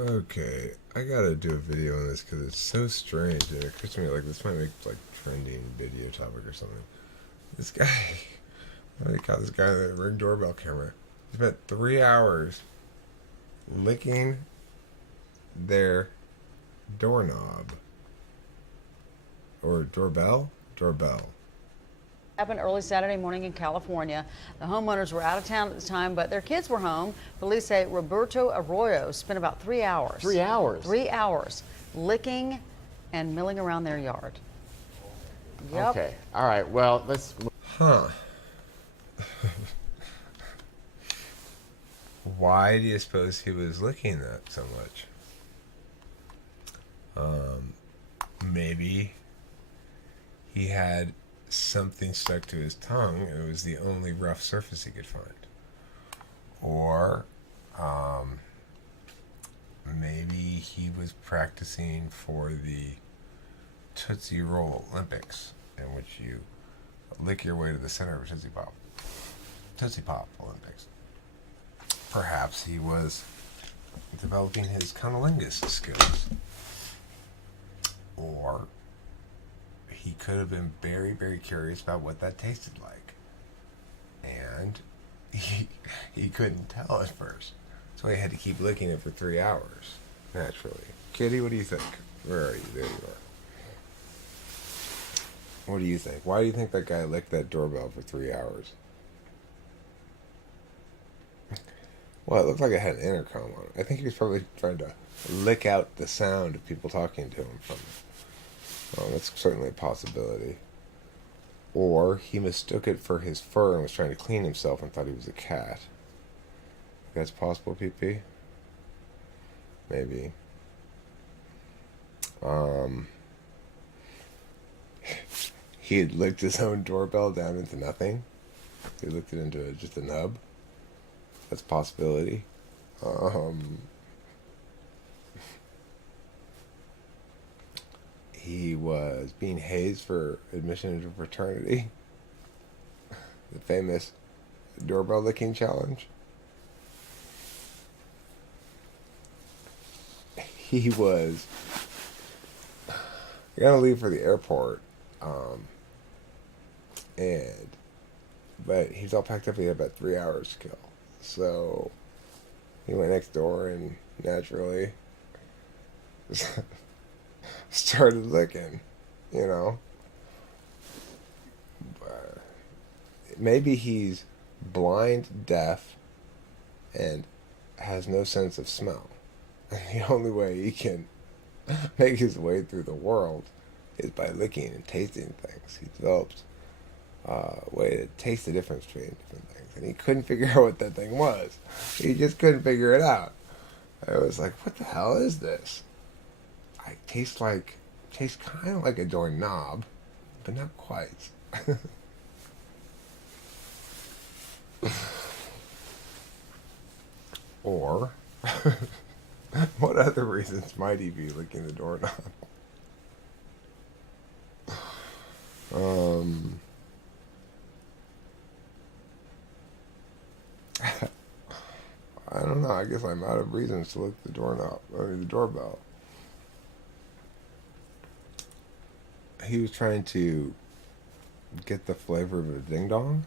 Okay, I gotta do a video on this because it's so strange, and it occurs to me like this might make like trending video topic or something. This guy, what do they call this guy on the Ring doorbell camera? He spent 3 hours licking their doorknob or doorbell. Happened early Saturday morning in California. The homeowners were out of town at the time, but their kids were home. Police say Roberto Arroyo spent about 3 hours. 3 hours? 3 hours licking and milling around their yard. Yep. Okay. All right. Well, let's. Huh. Why do you suppose he was licking that so much? Maybe he had something stuck to his tongue and it was the only rough surface he could find. Or maybe he was practicing for the Tootsie Roll Olympics, in which you lick your way to the center of a Tootsie Pop Olympics. Perhaps he was developing his cunnilingus skills. Or he could have been very, very curious about what that tasted like. And he couldn't tell at first. So he had to keep licking it for 3 hours, naturally. Kitty, what do you think? Where are you? There you are. What do you think? Why do you think that guy licked that doorbell for 3 hours? Well, it looked like it had an intercom on it. I think he was probably trying to lick out the sound of people talking to him from it. Well, that's certainly a possibility. Or he mistook it for his fur and was trying to clean himself and thought he was a cat. That's possible, PP? Maybe. He had licked his own doorbell down into nothing. He licked it into just a nub. That's a possibility. He was being hazed for admission into a fraternity. The famous doorbell licking challenge. He was gonna leave for the airport, but he's all packed up. He had about 3 hours to kill, so he went next door and naturally started licking, you know. Maybe he's blind, deaf, and has no sense of smell. And the only way he can make his way through the world is by licking and tasting things. He developed a way to taste the difference between different things. And he couldn't figure out what that thing was. He just couldn't figure it out. I was like, what the hell is this? I taste kind of like a doorknob, but not quite. Or, what other reasons might he be licking the doorknob? I don't know. I guess I'm out of reasons to lick the the doorbell. He was trying to get the flavor of a ding dong.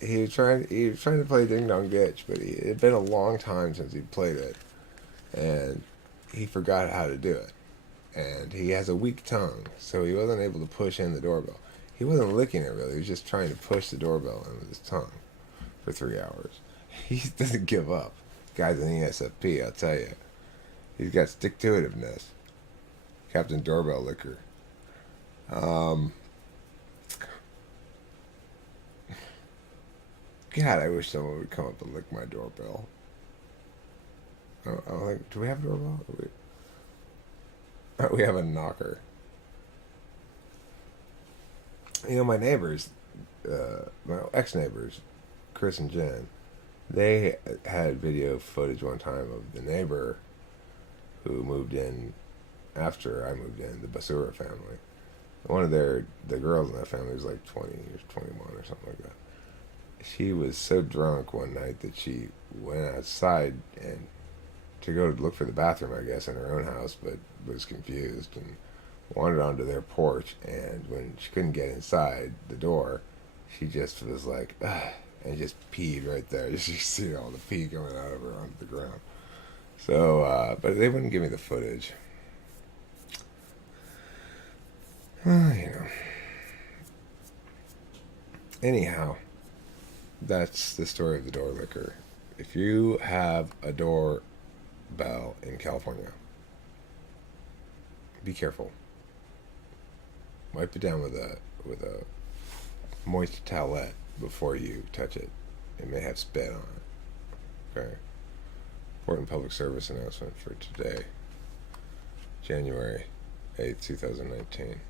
He was trying to play Ding Dong Ditch, but it had been a long time since he played it, and he forgot how to do it. And he has a weak tongue, so he wasn't able to push in the doorbell. He wasn't licking it really; he was just trying to push the doorbell in with his tongue for 3 hours. He doesn't give up. Guy's an ESFP, I'll tell you. He's got stick-to-itiveness. Captain Doorbell Licker. God, I wish someone would come up and lick my doorbell. I don't think. Do we have a doorbell? We have a knocker. You know, my neighbors, my ex-neighbors, Chris and Jen, they had video footage one time of the neighbor who moved in after I moved in, the Basura family. One of the girls in that family was like 20 or 21 or something like that. She was so drunk one night that she went outside and to go look for the bathroom, I guess, in her own house, but was confused and wandered onto their porch. And when she couldn't get inside the door, she just was like, ugh, and just peed right there. You see all the pee coming out of her onto the ground. So, but they wouldn't give me the footage. You know. Anyhow, that's the story of the door licker. If you have a doorbell in California, be careful. Wipe it down with a moist towelette before you touch it. It may have spit on it. Okay. Important public service announcement for today, January 8th, 2019.